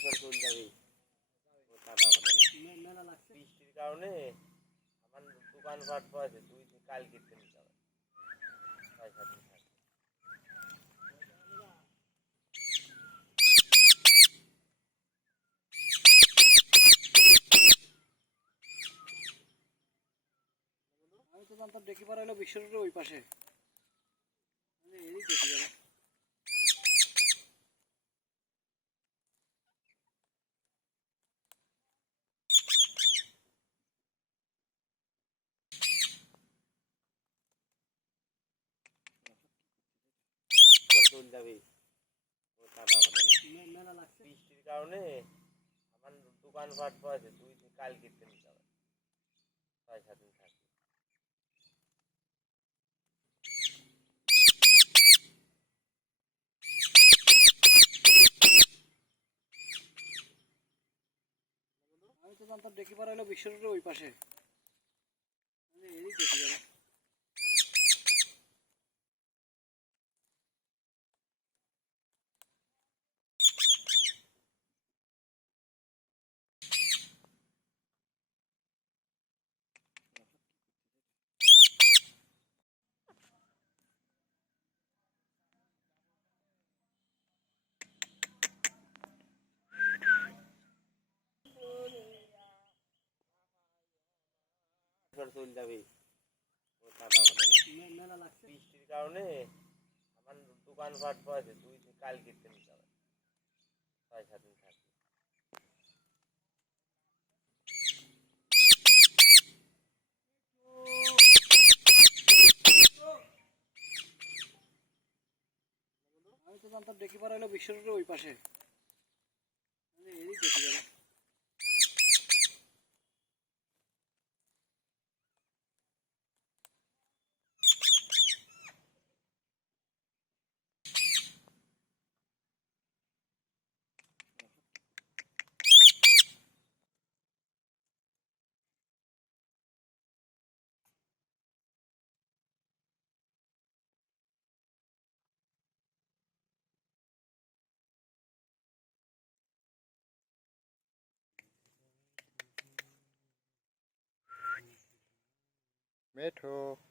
চলে যাবে বৃষ্টির কারণে আমার দোকানপাট আছে তুই কালকে নিতে হবে পয়সা দিন থাকে আমি তো জানতাম ডেকি পাড়া হলো বিশ্ব রোডের ওই পাশে এরই দেখি যারা চলে যাবে মেলা লাগছে বৃষ্টির কারণে আমার দোকানপাট আছে তুই কালকে নিতে হবে পয়সা দিন থাকে আমি তো জানতাম ডেকি পাড়া হলো বিশ্ব রোডের ওই পাশে এরই দেখি যারা চলে যাবে মেলা লাগছে বৃষ্টির কারণে আমার দোকানপাট আছে তুই কালকে নিতে হবে পয়সা দিন থাকে আমি তো জানতাম ডেকি পাড়া হলো বিশ্ব রোডের ওই পাশে এরই দেখি যারা Metro.